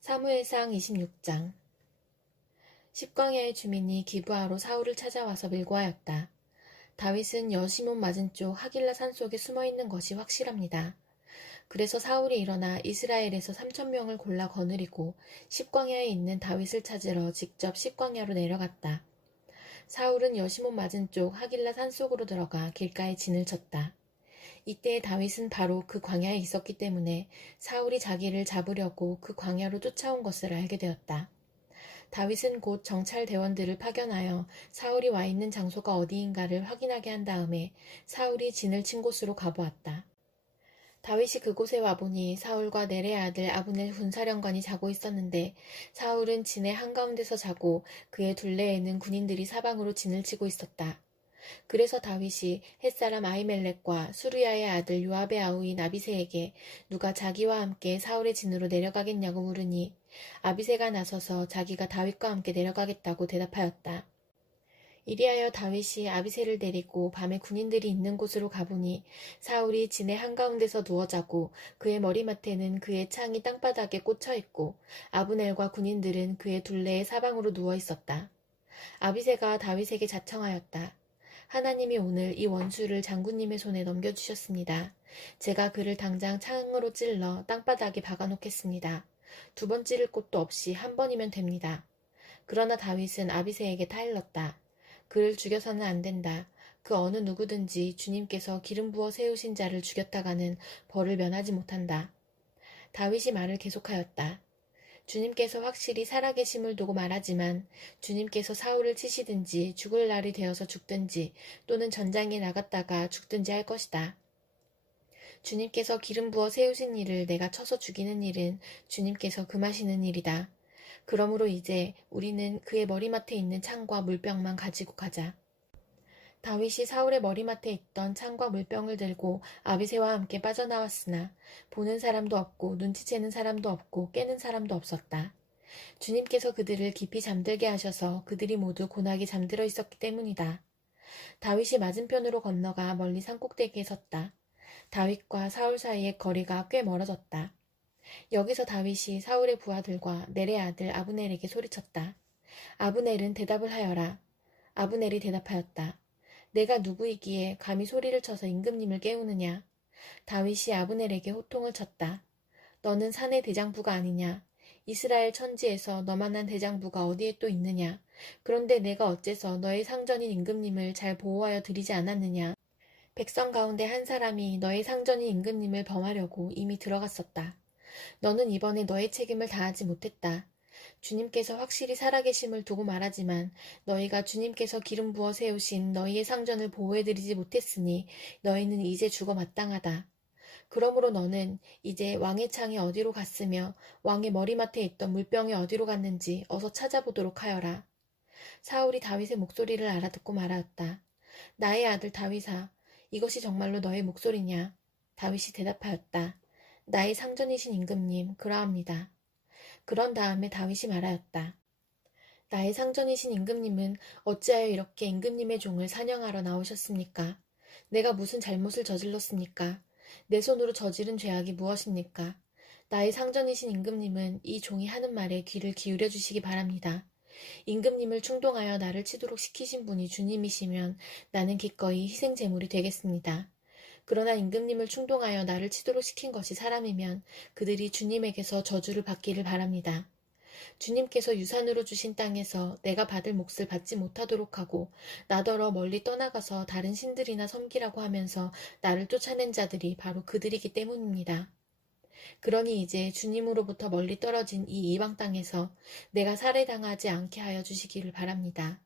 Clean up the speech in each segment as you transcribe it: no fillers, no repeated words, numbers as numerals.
사무엘상 26장. 십광야의 주민이 기브아로 사울을 찾아와서 밀고하였다. 다윗은 여시몬 맞은쪽 하길라 산속에 숨어있는 것이 확실합니다. 그래서 사울이 일어나 이스라엘에서 3,000명을 골라 거느리고 십광야에 있는 다윗을 찾으러 직접 십광야로 내려갔다. 사울은 여시몬 맞은쪽 하길라 산속으로 들어가 길가에 진을 쳤다. 이때 다윗은 바로 그 광야에 있었기 때문에 사울이 자기를 잡으려고 그 광야로 쫓아온 것을 알게 되었다. 다윗은 곧 정찰 대원들을 파견하여 사울이 와 있는 장소가 어디인가를 확인하게 한 다음에 사울이 진을 친 곳으로 가보았다. 다윗이 그곳에 와보니 사울과 넬의 아들 아브넬 군사령관이 자고 있었는데 사울은 진의 한가운데서 자고 그의 둘레에는 군인들이 사방으로 진을 치고 있었다. 그래서 다윗이 햇사람 아히멜렉과 수르야의 아들 요압의 아우인 아비새에게 누가 자기와 함께 사울의 진으로 내려가겠냐고 물으니 아비새가 나서서 자기가 다윗과 함께 내려가겠다고 대답하였다. 이리하여 다윗이 아비새를 데리고 밤에 군인들이 있는 곳으로 가보니 사울이 진의 한가운데서 누워 자고 그의 머리맡에는 그의 창이 땅바닥에 꽂혀 있고 아브넬과 군인들은 그의 둘레의 사방으로 누워 있었다. 아비새가 다윗에게 자청하였다. 하나님이 오늘 이 원수를 장군님의 손에 넘겨주셨습니다. 제가 그를 당장 창으로 찔러 땅바닥에 박아놓겠습니다. 두 번 찌를 곳도 없이 한 번이면 됩니다. 그러나 다윗은 아비새에게 타일렀다. 그를 죽여서는 안 된다. 그 어느 누구든지 주님께서 기름 부어 세우신 자를 죽였다가는 벌을 면하지 못한다. 다윗이 말을 계속하였다. 주님께서 확실히 살아계심을 두고 말하지만 주님께서 사울을 치시든지 죽을 날이 되어서 죽든지 또는 전장에 나갔다가 죽든지 할 것이다. 주님께서 기름 부어 세우신 이를 내가 쳐서 죽이는 일은 주님께서 금하시는 일이다. 그러므로 이제 우리는 그의 머리맡에 있는 창과 물병만 가지고 가자. 다윗이 사울의 머리맡에 있던 창과 물병을 들고 아비새와 함께 빠져나왔으나 보는 사람도 없고 눈치채는 사람도 없고 깨는 사람도 없었다. 주님께서 그들을 깊이 잠들게 하셔서 그들이 모두 고나게 잠들어 있었기 때문이다. 다윗이 맞은편으로 건너가 멀리 산꼭대기에 섰다. 다윗과 사울 사이의 거리가 꽤 멀어졌다. 여기서 다윗이 사울의 부하들과 넬의 아들 아브넬에게 소리쳤다. 아브넬은 대답을 하여라. 아브넬이 대답하였다. 내가 누구이기에 감히 소리를 쳐서 임금님을 깨우느냐. 다윗이 아브넬에게 호통을 쳤다. 너는 산의 대장부가 아니냐. 이스라엘 천지에서 너만한 대장부가 어디에 또 있느냐. 그런데 내가 어째서 너의 상전인 임금님을 잘 보호하여 드리지 않았느냐. 백성 가운데 한 사람이 너의 상전인 임금님을 범하려고 이미 들어갔었다. 너는 이번에 너의 책임을 다하지 못했다. 주님께서 확실히 살아계심을 두고 말하지만 너희가 주님께서 기름 부어 세우신 너희의 상전을 보호해드리지 못했으니 너희는 이제 죽어 마땅하다. 그러므로 너는 이제 왕의 창이 어디로 갔으며 왕의 머리맡에 있던 물병이 어디로 갔는지 어서 찾아보도록 하여라. 사울이 다윗의 목소리를 알아듣고 말하였다. 나의 아들 다윗아, 이것이 정말로 너의 목소리냐? 다윗이 대답하였다. 나의 상전이신 임금님, 그러합니다. 그런 다음에 다윗이 말하였다. 나의 상전이신 임금님은 어찌하여 이렇게 임금님의 종을 사냥하러 나오셨습니까? 내가 무슨 잘못을 저질렀습니까? 내 손으로 저지른 죄악이 무엇입니까? 나의 상전이신 임금님은 이 종이 하는 말에 귀를 기울여 주시기 바랍니다. 임금님을 충동하여 나를 치도록 시키신 분이 주님이시면 나는 기꺼이 희생 제물이 되겠습니다. 그러나 임금님을 충동하여 나를 치도록 시킨 것이 사람이면 그들이 주님에게서 저주를 받기를 바랍니다. 주님께서 유산으로 주신 땅에서 내가 받을 몫을 받지 못하도록 하고 나더러 멀리 떠나가서 다른 신들이나 섬기라고 하면서 나를 쫓아낸 자들이 바로 그들이기 때문입니다. 그러니 이제 주님으로부터 멀리 떨어진 이 이방 땅에서 내가 살해당하지 않게 하여 주시기를 바랍니다.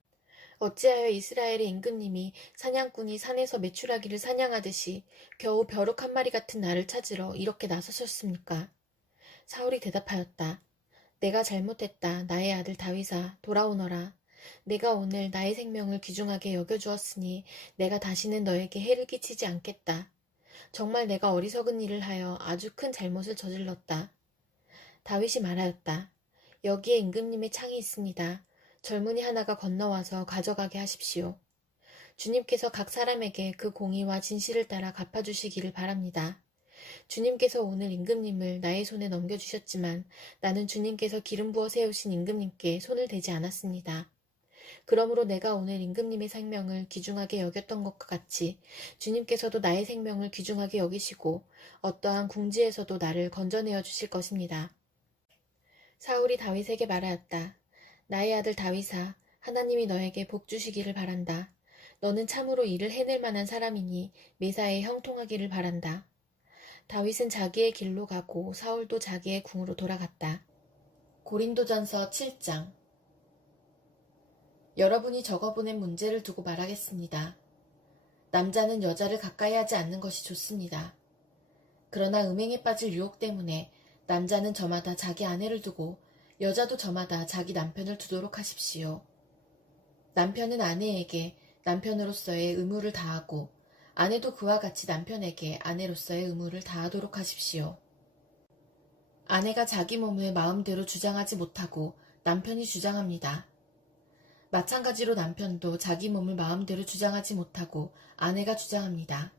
어찌하여 이스라엘의 임금님이 사냥꾼이 산에서 메추라기를 사냥하듯이 겨우 벼룩 한 마리 같은 나를 찾으러 이렇게 나서셨습니까? 사울이 대답하였다. 내가 잘못했다. 나의 아들 다윗아, 돌아오너라. 내가 오늘 나의 생명을 귀중하게 여겨주었으니 내가 다시는 너에게 해를 끼치지 않겠다. 정말 내가 어리석은 일을 하여 아주 큰 잘못을 저질렀다. 다윗이 말하였다. 여기에 임금님의 창이 있습니다. 젊은이 하나가 건너와서 가져가게 하십시오. 주님께서 각 사람에게 그 공의와 진실을 따라 갚아주시기를 바랍니다. 주님께서 오늘 임금님을 나의 손에 넘겨주셨지만 나는 주님께서 기름 부어 세우신 임금님께 손을 대지 않았습니다. 그러므로 내가 오늘 임금님의 생명을 귀중하게 여겼던 것과 같이 주님께서도 나의 생명을 귀중하게 여기시고 어떠한 궁지에서도 나를 건져내어 주실 것입니다. 사울이 다윗에게 말하였다. 나의 아들 다윗아, 하나님이 너에게 복 주시기를 바란다. 너는 참으로 일을 해낼 만한 사람이니 매사에 형통하기를 바란다. 다윗은 자기의 길로 가고 사울도 자기의 궁으로 돌아갔다. 고린도전서 7장. 여러분이 적어보낸 문제를 두고 말하겠습니다. 남자는 여자를 가까이 하지 않는 것이 좋습니다. 그러나 음행에 빠질 유혹 때문에 남자는 저마다 자기 아내를 두고 여자도 저마다 자기 남편을 두도록 하십시오. 남편은 아내에게 남편으로서의 의무를 다하고 아내도 그와 같이 남편에게 아내로서의 의무를 다하도록 하십시오. 아내가 자기 몸을 마음대로 주장하지 못하고 남편이 주장합니다. 마찬가지로 남편도 자기 몸을 마음대로 주장하지 못하고 아내가 주장합니다.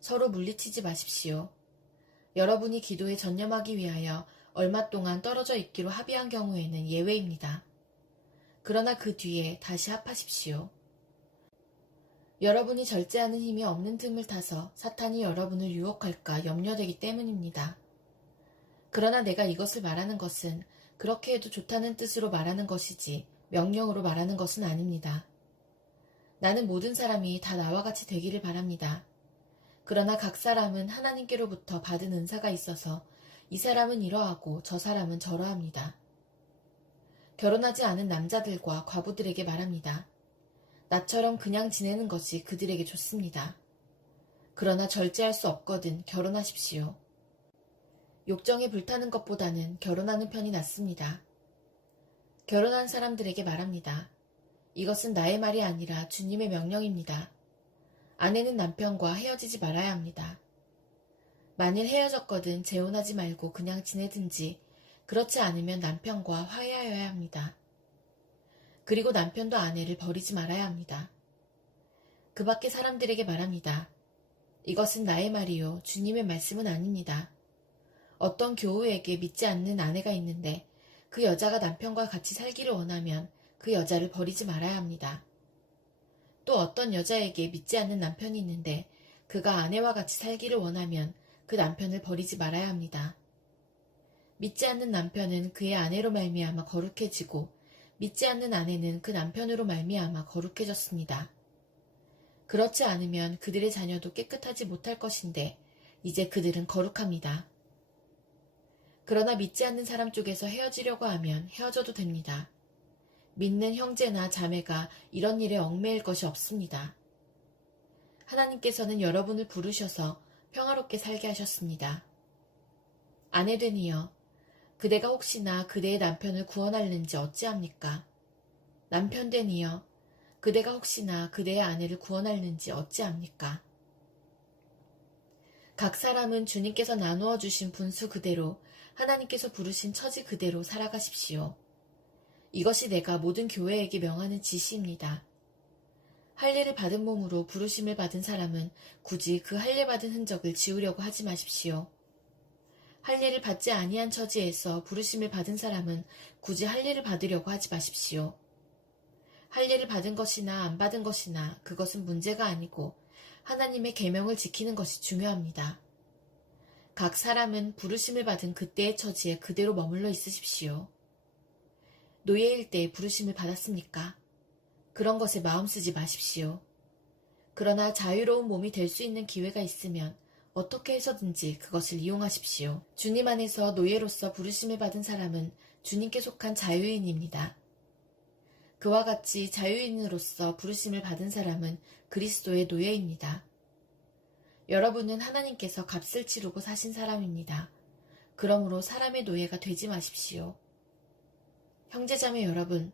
서로 물리치지 마십시오. 여러분이 기도에 전념하기 위하여 얼마 동안 떨어져 있기로 합의한 경우에는 예외입니다. 그러나 그 뒤에 다시 합하십시오. 여러분이 절제하는 힘이 없는 틈을 타서 사탄이 여러분을 유혹할까 염려되기 때문입니다. 그러나 내가 이것을 말하는 것은 그렇게 해도 좋다는 뜻으로 말하는 것이지 명령으로 말하는 것은 아닙니다. 나는 모든 사람이 다 나와 같이 되기를 바랍니다. 그러나 각 사람은 하나님께로부터 받은 은사가 있어서 이 사람은 이러하고 저 사람은 저러합니다. 결혼하지 않은 남자들과 과부들에게 말합니다. 나처럼 그냥 지내는 것이 그들에게 좋습니다. 그러나 절제할 수 없거든 결혼하십시오. 욕정에 불타는 것보다는 결혼하는 편이 낫습니다. 결혼한 사람들에게 말합니다. 이것은 나의 말이 아니라 주님의 명령입니다. 아내는 남편과 헤어지지 말아야 합니다. 만일 헤어졌거든 재혼하지 말고 그냥 지내든지 그렇지 않으면 남편과 화해하여야 합니다. 그리고 남편도 아내를 버리지 말아야 합니다. 그 밖의 사람들에게 말합니다. 이것은 나의 말이요 주님의 말씀은 아닙니다. 어떤 교우에게 믿지 않는 아내가 있는데 그 여자가 남편과 같이 살기를 원하면 그 여자를 버리지 말아야 합니다. 또 어떤 여자에게 믿지 않는 남편이 있는데 그가 아내와 같이 살기를 원하면 그 남편을 버리지 말아야 합니다. 믿지 않는 남편은 그의 아내로 말미암아 거룩해지고 믿지 않는 아내는 그 남편으로 말미암아 거룩해졌습니다. 그렇지 않으면 그들의 자녀도 깨끗하지 못할 것인데 이제 그들은 거룩합니다. 그러나 믿지 않는 사람 쪽에서 헤어지려고 하면 헤어져도 됩니다. 믿는 형제나 자매가 이런 일에 얽매일 것이 없습니다. 하나님께서는 여러분을 부르셔서 평화롭게 살게 하셨습니다. 아내되니여 그대가 혹시나 그대의 남편을 구원하려는지 어찌합니까? 남편되니여 그대가 혹시나 그대의 아내를 구원하려는지 어찌합니까? 각 사람은 주님께서 나누어 주신 분수 그대로 하나님께서 부르신 처지 그대로 살아가십시오. 이것이 내가 모든 교회에게 명하는 지시입니다. 할례를 받은 몸으로 부르심을 받은 사람은 굳이 그 할례 받은 흔적을 지우려고 하지 마십시오. 할례를 받지 아니한 처지에서 부르심을 받은 사람은 굳이 할례를 받으려고 하지 마십시오. 할례를 받은 것이나 안 받은 것이나 그것은 문제가 아니고 하나님의 계명을 지키는 것이 중요합니다. 각 사람은 부르심을 받은 그때의 처지에 그대로 머물러 있으십시오. 노예일 때 부르심을 받았습니까? 그런 것에 마음 쓰지 마십시오. 그러나 자유로운 몸이 될 수 있는 기회가 있으면 어떻게 해서든지 그것을 이용하십시오. 주님 안에서 노예로서 부르심을 받은 사람은 주님께 속한 자유인입니다. 그와 같이 자유인으로서 부르심을 받은 사람은 그리스도의 노예입니다. 여러분은 하나님께서 값을 치르고 사신 사람입니다. 그러므로 사람의 노예가 되지 마십시오. 형제자매 여러분,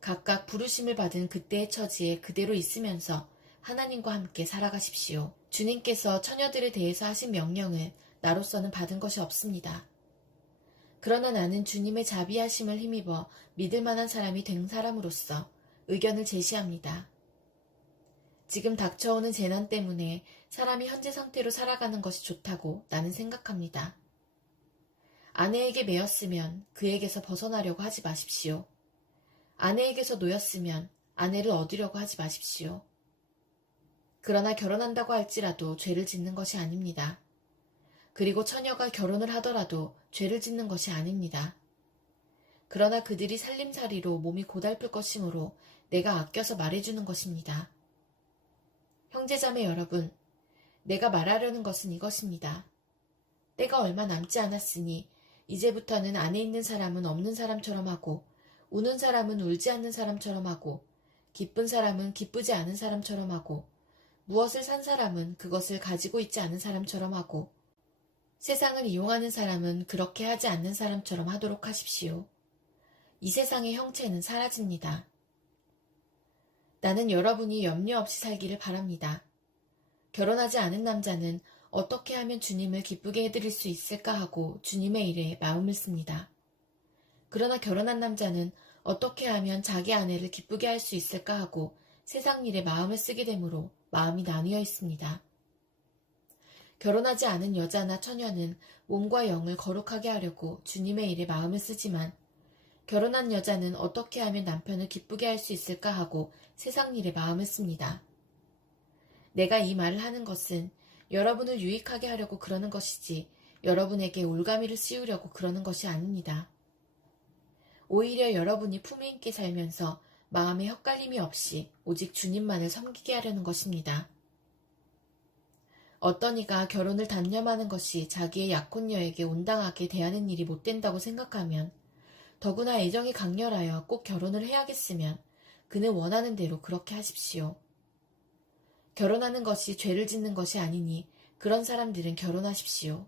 각각 부르심을 받은 그때의 처지에 그대로 있으면서 하나님과 함께 살아가십시오. 주님께서 처녀들에 대해서 하신 명령을 나로서는 받은 것이 없습니다. 그러나 나는 주님의 자비하심을 힘입어 믿을 만한 사람이 된 사람으로서 의견을 제시합니다. 지금 닥쳐오는 재난 때문에 사람이 현재 상태로 살아가는 것이 좋다고 나는 생각합니다. 아내에게 매였으면 그에게서 벗어나려고 하지 마십시오. 아내에게서 놓였으면 아내를 얻으려고 하지 마십시오. 그러나 결혼한다고 할지라도 죄를 짓는 것이 아닙니다. 그리고 처녀가 결혼을 하더라도 죄를 짓는 것이 아닙니다. 그러나 그들이 살림살이로 몸이 고달플 것이므로 내가 아껴서 말해주는 것입니다. 형제자매 여러분, 내가 말하려는 것은 이것입니다. 때가 얼마 남지 않았으니 이제부터는 안에 있는 사람은 없는 사람처럼 하고 우는 사람은 울지 않는 사람처럼 하고 기쁜 사람은 기쁘지 않은 사람처럼 하고 무엇을 산 사람은 그것을 가지고 있지 않은 사람처럼 하고 세상을 이용하는 사람은 그렇게 하지 않는 사람처럼 하도록 하십시오. 이 세상의 형체는 사라집니다. 나는 여러분이 염려 없이 살기를 바랍니다. 결혼하지 않은 남자는 어떻게 하면 주님을 기쁘게 해드릴 수 있을까 하고 주님의 일에 마음을 씁니다. 그러나 결혼한 남자는 어떻게 하면 자기 아내를 기쁘게 할 수 있을까 하고 세상 일에 마음을 쓰게 되므로 마음이 나뉘어 있습니다. 결혼하지 않은 여자나 처녀는 몸과 영을 거룩하게 하려고 주님의 일에 마음을 쓰지만 결혼한 여자는 어떻게 하면 남편을 기쁘게 할 수 있을까 하고 세상 일에 마음을 씁니다. 내가 이 말을 하는 것은 여러분을 유익하게 하려고 그러는 것이지 여러분에게 올가미를 씌우려고 그러는 것이 아닙니다. 오히려 여러분이 품위 있게 살면서 마음에 헛갈림이 없이 오직 주님만을 섬기게 하려는 것입니다. 어떤 이가 결혼을 단념하는 것이 자기의 약혼녀에게 온당하게 대하는 일이 못된다고 생각하면 더구나 애정이 강렬하여 꼭 결혼을 해야겠으면 그는 원하는 대로 그렇게 하십시오. 결혼하는 것이 죄를 짓는 것이 아니니 그런 사람들은 결혼하십시오.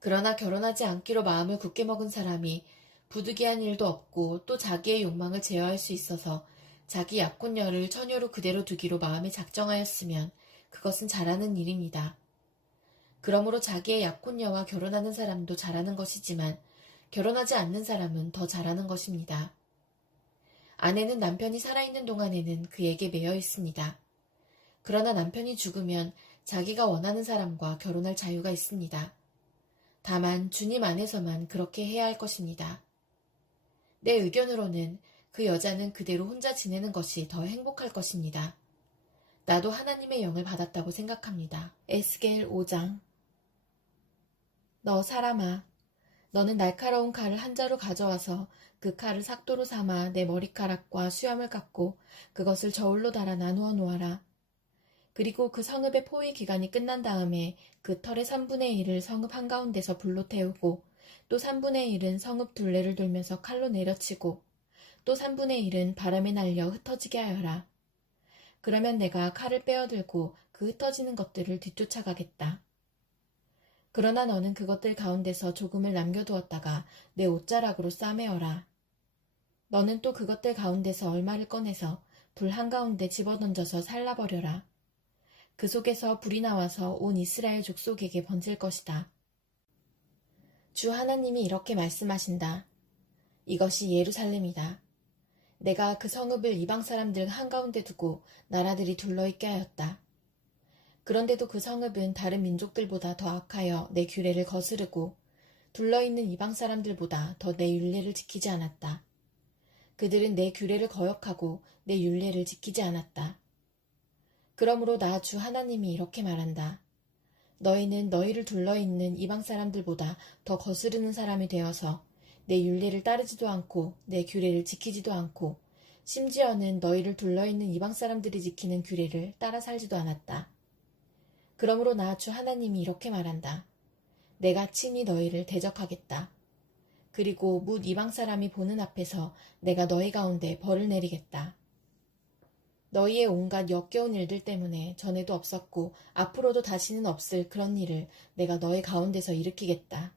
그러나 결혼하지 않기로 마음을 굳게 먹은 사람이 부득이한 일도 없고 또 자기의 욕망을 제어할 수 있어서 자기 약혼녀를 처녀로 그대로 두기로 마음에 작정하였으면 그것은 잘하는 일입니다. 그러므로 자기의 약혼녀와 결혼하는 사람도 잘하는 것이지만 결혼하지 않는 사람은 더 잘하는 것입니다. 아내는 남편이 살아있는 동안에는 그에게 매여 있습니다. 그러나 남편이 죽으면 자기가 원하는 사람과 결혼할 자유가 있습니다. 다만 주님 안에서만 그렇게 해야 할 것입니다. 내 의견으로는 그 여자는 그대로 혼자 지내는 것이 더 행복할 것입니다. 나도 하나님의 영을 받았다고 생각합니다. 에스겔 5장. 너 사람아, 너는 날카로운 칼을 한 자루 가져와서 그 칼을 삭도로 삼아 내 머리카락과 수염을 깎고 그것을 저울로 달아 나누어 놓아라. 그리고 그 성읍의 포위 기간이 끝난 다음에 그 털의 3분의 1을 성읍 한가운데서 불로 태우고 또 3분의 1은 성읍 둘레를 돌면서 칼로 내려치고 또 3분의 1은 바람에 날려 흩어지게 하여라. 그러면 내가 칼을 빼어들고 그 흩어지는 것들을 뒤쫓아가겠다. 그러나 너는 그것들 가운데서 조금을 남겨두었다가 내 옷자락으로 싸매어라. 너는 또 그것들 가운데서 얼마를 꺼내서 불 한가운데 집어던져서 살라버려라. 그 속에서 불이 나와서 온 이스라엘 족속에게 번질 것이다. 주 하나님이 이렇게 말씀하신다. 이것이 예루살렘이다. 내가 그 성읍을 이방 사람들 한가운데 두고 나라들이 둘러있게 하였다. 그런데도 그 성읍은 다른 민족들보다 더 악하여 내 규례를 거스르고 둘러있는 이방 사람들보다 더 내 율례를 지키지 않았다. 그들은 내 규례를 거역하고 내 율례를 지키지 않았다. 그러므로 나 주 하나님이 이렇게 말한다. 너희는 너희를 둘러있는 이방 사람들보다 더 거스르는 사람이 되어서 내 율례를 따르지도 않고 내 규례를 지키지도 않고 심지어는 너희를 둘러있는 이방 사람들이 지키는 규례를 따라 살지도 않았다. 그러므로 나 주 하나님이 이렇게 말한다. 내가 친히 너희를 대적하겠다. 그리고 뭇 이방 사람이 보는 앞에서 내가 너희 가운데 벌을 내리겠다. 너희의 온갖 역겨운 일들 때문에 전에도 없었고 앞으로도 다시는 없을 그런 일을 내가 너희 가운데서 일으키겠다.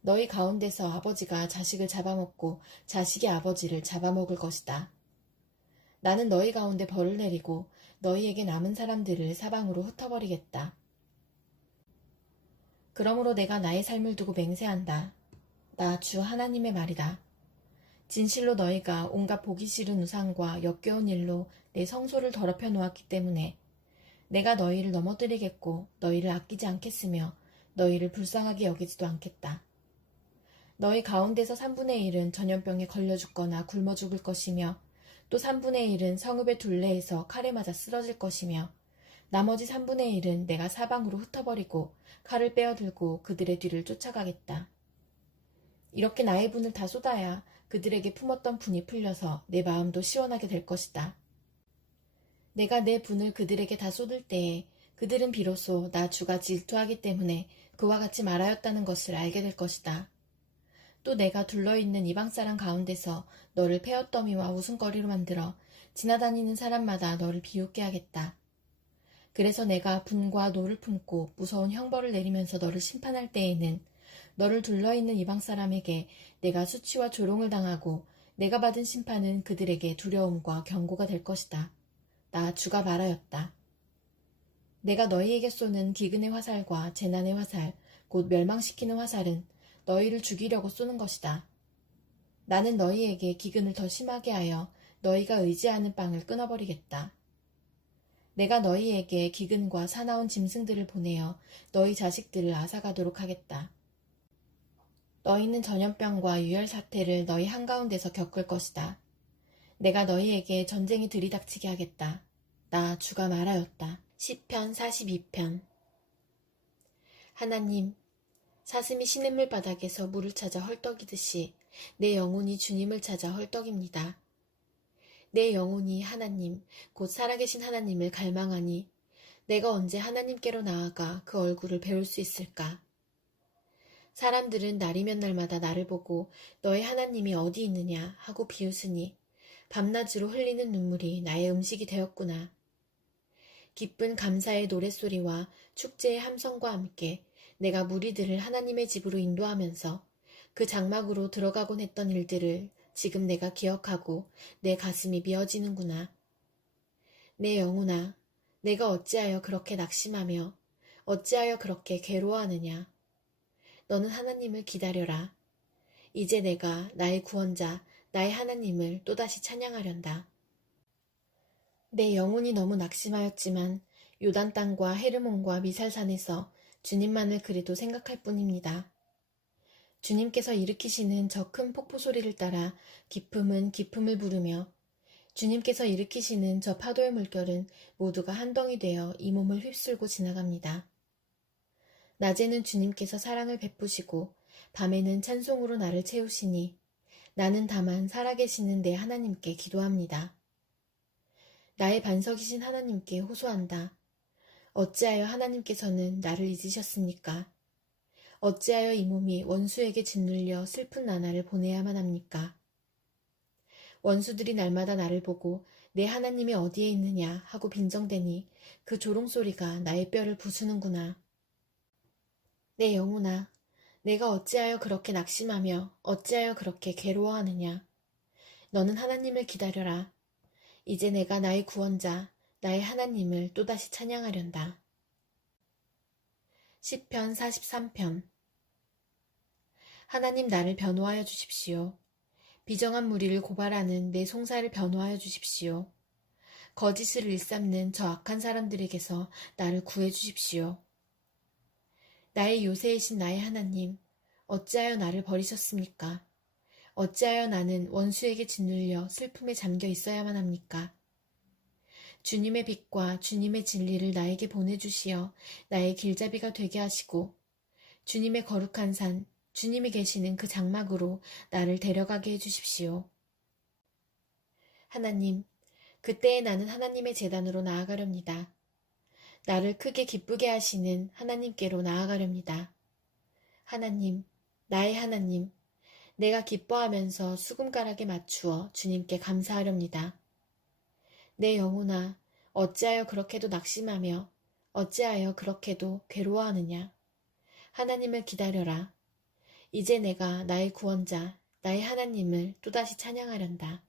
너희 가운데서 아버지가 자식을 잡아먹고 자식이 아버지를 잡아먹을 것이다. 나는 너희 가운데 벌을 내리고 너희에게 남은 사람들을 사방으로 흩어버리겠다. 그러므로 내가 나의 삶을 두고 맹세한다. 나 주 하나님의 말이다. 진실로 너희가 온갖 보기 싫은 우상과 역겨운 일로 내 성소를 더럽혀 놓았기 때문에 내가 너희를 넘어뜨리겠고 너희를 아끼지 않겠으며 너희를 불쌍하게 여기지도 않겠다. 너희 가운데서 3분의 1은 전염병에 걸려 죽거나 굶어 죽을 것이며 또 3분의 1은 성읍의 둘레에서 칼에 맞아 쓰러질 것이며 나머지 3분의 1은 내가 사방으로 흩어버리고 칼을 빼어들고 그들의 뒤를 쫓아가겠다. 이렇게 나의 분을 다 쏟아야 그들에게 품었던 분이 풀려서 내 마음도 시원하게 될 것이다. 내가 내 분을 그들에게 다 쏟을 때에 그들은 비로소 나 주가 질투하기 때문에 그와 같이 말하였다는 것을 알게 될 것이다. 또 내가 둘러있는 이방 사람 가운데서 너를 패어더미와 웃음거리로 만들어 지나다니는 사람마다 너를 비웃게 하겠다. 그래서 내가 분과 노를 품고 무서운 형벌을 내리면서 너를 심판할 때에는 너를 둘러있는 이방 사람에게 내가 수치와 조롱을 당하고 내가 받은 심판은 그들에게 두려움과 경고가 될 것이다. 나 주가 말하였다. 내가 너희에게 쏘는 기근의 화살과 재난의 화살, 곧 멸망시키는 화살은 너희를 죽이려고 쏘는 것이다. 나는 너희에게 기근을 더 심하게 하여 너희가 의지하는 빵을 끊어버리겠다. 내가 너희에게 기근과 사나운 짐승들을 보내어 너희 자식들을 앗아가도록 하겠다. 너희는 전염병과 유혈 사태를 너희 한가운데서 겪을 것이다. 내가 너희에게 전쟁이 들이닥치게 하겠다. 나 주가 말하였다. 시편 42편. 하나님, 사슴이 시냇물 바닥에서 물을 찾아 헐떡이듯이 내 영혼이 주님을 찾아 헐떡입니다. 내 영혼이 하나님, 곧 살아계신 하나님을 갈망하니 내가 언제 하나님께로 나아가 그 얼굴을 배울 수 있을까? 사람들은 날이면 날마다 나를 보고 너의 하나님이 어디 있느냐 하고 비웃으니 밤낮으로 흘리는 눈물이 나의 음식이 되었구나. 기쁜 감사의 노랫소리와 축제의 함성과 함께 내가 무리들을 하나님의 집으로 인도하면서 그 장막으로 들어가곤 했던 일들을 지금 내가 기억하고 내 가슴이 미어지는구나. 내 영혼아, 내가 어찌하여 그렇게 낙심하며 어찌하여 그렇게 괴로워하느냐. 너는 하나님을 기다려라. 이제 내가 나의 구원자, 나의 하나님을 또다시 찬양하련다. 내 영혼이 너무 낙심하였지만 요단 땅과 헤르몬과 미살산에서 주님만을 그래도 생각할 뿐입니다. 주님께서 일으키시는 저 큰 폭포 소리를 따라 기품은 기품을 부르며 주님께서 일으키시는 저 파도의 물결은 모두가 한 덩이 되어 이 몸을 휩쓸고 지나갑니다. 낮에는 주님께서 사랑을 베푸시고 밤에는 찬송으로 나를 채우시니 나는 다만 살아계시는 내 하나님께 기도합니다. 나의 반석이신 하나님께 호소한다. 어찌하여 하나님께서는 나를 잊으셨습니까? 어찌하여 이 몸이 원수에게 짓눌려 슬픈 나날을 보내야만 합니까? 원수들이 날마다 나를 보고 내 하나님이 어디에 있느냐 하고 빈정대니 그 조롱소리가 나의 뼈를 부수는구나. 내 영혼아, 내가 어찌하여 그렇게 낙심하며 어찌하여 그렇게 괴로워하느냐. 너는 하나님을 기다려라. 이제 내가 나의 구원자, 나의 하나님을 또다시 찬양하련다. 시편 43편. 하나님 나를 변호하여 주십시오. 비정한 무리를 고발하는 내 송사를 변호하여 주십시오. 거짓을 일삼는 저 악한 사람들에게서 나를 구해 주십시오. 나의 요새이신 나의 하나님, 어찌하여 나를 버리셨습니까? 어찌하여 나는 원수에게 짓눌려 슬픔에 잠겨 있어야만 합니까? 주님의 빛과 주님의 진리를 나에게 보내주시어 나의 길잡이가 되게 하시고 주님의 거룩한 산, 주님이 계시는 그 장막으로 나를 데려가게 해주십시오. 하나님, 그때에 나는 하나님의 제단으로 나아가렵니다. 나를 크게 기쁘게 하시는 하나님께로 나아가렵니다. 하나님, 나의 하나님, 내가 기뻐하면서 수금가락에 맞추어 주님께 감사하렵니다. 내 영혼아, 어찌하여 그렇게도 낙심하며 어찌하여 그렇게도 괴로워하느냐. 하나님을 기다려라. 이제 내가 나의 구원자, 나의 하나님을 또다시 찬양하련다.